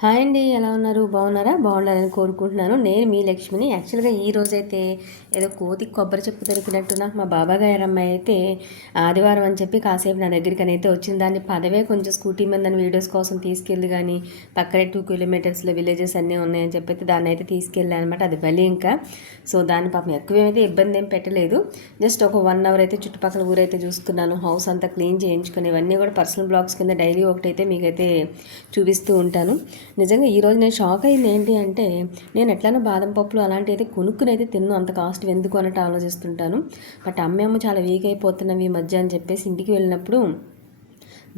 Hi అండి, ఎలా ఉన్నారు? బాగున్నారా? బాగున్నారని కోరుకుంటున్నాను. నేను మీ లక్ష్మిని. యాక్చువల్గా ఈ రోజైతే ఏదో కోతి కొబ్బరి చెప్పు దొరికినట్టు నాకు మా బాబాయ్ గారి అమ్మాయి అయితే ఆదివారం అని చెప్పి కాసేపు నా దగ్గరికి అయితే వచ్చింది. దాన్ని పదవే కొంచెం స్కూటీ మీద దాని వీడియోస్ కోసం తీసుకెళ్ళి, కానీ పక్కనే 2 కిలోమీటర్స్లో విలేజెస్ అన్నీ ఉన్నాయని చెప్పి దాన్ని అయితే తీసుకెళ్ళాను అనమాట. అది బలి ఇంకా. సో దాన్ని పాపం ఎక్కువేమైతే ఇబ్బంది ఏం పెట్టలేదు. జస్ట్ ఒక 1 అవర్ అయితే చుట్టుపక్కల ఊరైతే చూసుకున్నాను. హౌస్ అంతా క్లీన్ చేయించుకుని ఇవన్నీ కూడా పర్సనల్ బ్లాగ్స్ కింద డైలీ ఒకటైతే మీకైతే చూపిస్తూ ఉంటాను. నిజంగా ఈరోజు నేను షాక్ అయింది ఏంటి అంటే, నేను ఎట్లైనా బాదం పప్పులు అలాంటివి అయితే కొనుక్కుని అయితే తిన్ను, అంత కాస్ట్ ఎందుకు అన్నట్టు ఆలోచిస్తుంటాను. బట్ అమ్మేమో చాలా వీక్ అయిపోతున్నవి ఈ మధ్య అని చెప్పేసి ఇంటికి వెళ్ళినప్పుడు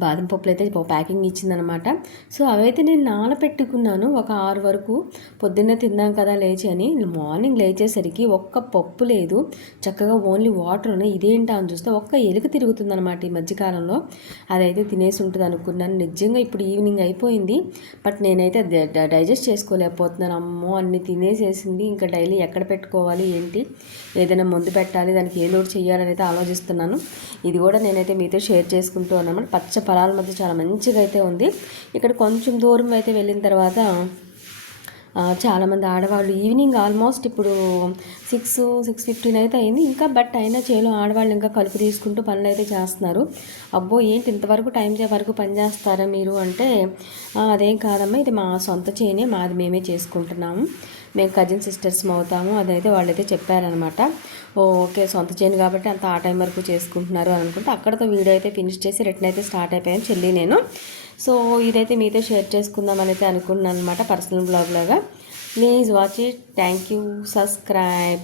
బాదం పప్పులు అయితే ప్యాకింగ్ ఇచ్చిందనమాట. సో అవైతే నేను నానబెట్టుకున్నాను ఒక 6 వరకు. పొద్దున్నే తిందాం కదా లేచి అని. మార్నింగ్ లేచేసరికి ఒక్క పప్పు లేదు, చక్కగా ఓన్లీ వాటర్ ఉన్నాయి. ఇదేంటా అని చూస్తే ఒక్క ఎలుక తిరుగుతుందనమాట ఈ మధ్యకాలంలో. అదైతే తినేసి ఉంటుంది అనుకున్నాను. నిజంగా ఇప్పుడు ఈవినింగ్ అయిపోయింది, బట్ నేనైతే డైజెస్ట్ చేసుకోలేకపోతున్నాను. అమ్మో అన్ని తినేసేసింది. ఇంకా డైలీ ఎక్కడ పెట్టుకోవాలి ఏంటి, ఏదైనా మందు పెట్టాలి, దానికి ఏదో ఒకటి చేయాలని అయితే ఆలోచిస్తున్నాను. ఇది కూడా నేనైతే మీతో షేర్ చేసుకుంటూ ఉన్నాను. పచ్చ పొలాల మధ్య చాలా మంచిగా అయితే ఉంది. ఇక్కడ కొంచెం దూరం అయితే వెళ్ళిన తర్వాత చాలామంది ఆడవాళ్ళు ఈవినింగ్ ఆల్మోస్ట్ ఇప్పుడు 6:15 అయితే అయింది ఇంకా. బట్ అయినా చేలో ఆడవాళ్ళు ఇంకా కలుపు తీసుకుంటూ పనులు అయితే చేస్తున్నారు. అబ్బో ఏంటి ఇంతవరకు టైం వరకు పని చేస్తారా మీరు అంటే, అదేం కాదమ్మా, ఇది మా సొంత చేనే, మాది మేమే చేసుకుంటున్నాము, మేము కజిన్ సిస్టర్స్ అవుతాము అదైతే వాళ్ళైతే చెప్పారనమాట. ఓకే, సొంత చేను కాబట్టి అంత ఆ టైం వరకు చేసుకుంటున్నారు అని అనుకుంటే అక్కడతో వీడియో అయితే ఫినిష్ చేసి రిటర్న్ అయితే స్టార్ట్ అయిపోయాను చెల్లి నేను. సో ఇదైతే మీతో షేర్ చేసుకుందామని అయితే అనుకున్నాను అనమాట, పర్సనల్ బ్లాగ్ లాగా. Please watch it. Thank you. Subscribe.